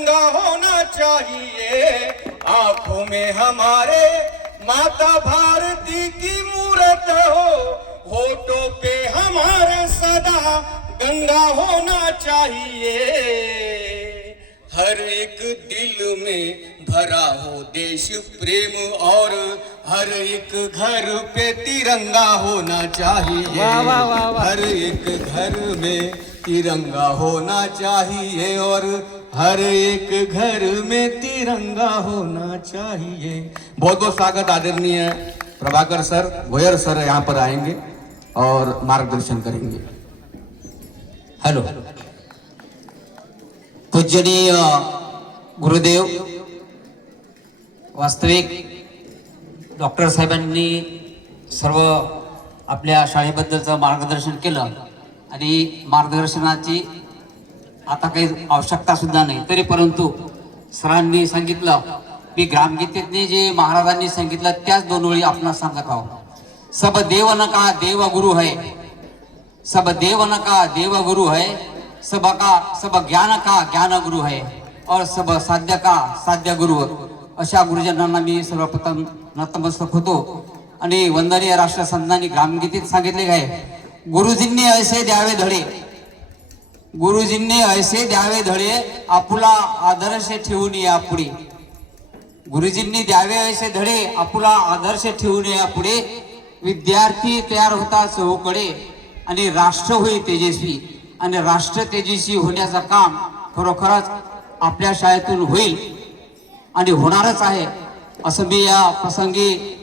गंगा होना चाहिए। आंखों में हमारे माता भारती की मूरत हो, होठों पे हमारे सदा गंगा होना चाहिए। हर एक दिल में भरा हो देश प्रेम और हर एक घर पे तिरंगा होना चाहिए। हर एक घर में तिरंगा होना चाहिए और हर एक घर में तिरंगा होना चाहिए। बहुत बहुत स्वागत आदरणीय प्रभाकर सर, गोयर सर यहाँ पर आएंगे और मार्गदर्शन करेंगे। हेलो, पूजनीय गुरुदेव, वास्तविक डॉक्टर साहेबांनी सर्व आपल्या शाळेबद्दलचं मार्गदर्शन केलं आणि मार्गदर्शनाची आता काही आवश्यकता सुद्धा नाही, तरी परंतु सरांनी सांगितलं की ग्रामगीतेतनी जे महाराजांनी सांगितलं त्याच दोन ओळी आपण सांगत आहोत। सब देव न का देव गुरु है, सब देव न का देव गुरु है, सब ज्ञान का ज्ञान गुरु है और सब साध्य का साध्य गुरु। अशा गुरुजनांना मी सर्वप्रथम नतमस्तक होतो आणि वंदनीय राष्ट्रसंतांनी ग्रामगीतेत सांगितले आहे, गुरुजींनी ऐसे द्यावे धडे, गुरुजींनी ऐसे द्यावे धडे, आपुला आदर्श ठेवून या पुढे। गुरुजींनी द्यावे ऐसे धडे, आपुला आदर्श ठेवून या पुढे। विद्यार्थी तयार होता चहूकडे आणि राष्ट्र होईल तेजस्वी, आणि राष्ट्र तेजस्वी होण्याचं काम खरोखरच आपल्या शाळेतून होईल आणि होणारच आहे असं मी या प्रसंगी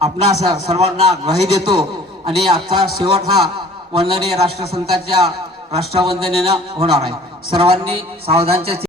आपणा सर्वांना ग्वाही देतो। आणि आजचा शेवट हा वंदनीय राष्ट्रसंतांच्या राष्ट्रवंदनेनं होणार आहे। सर्वांनी सावधानच्या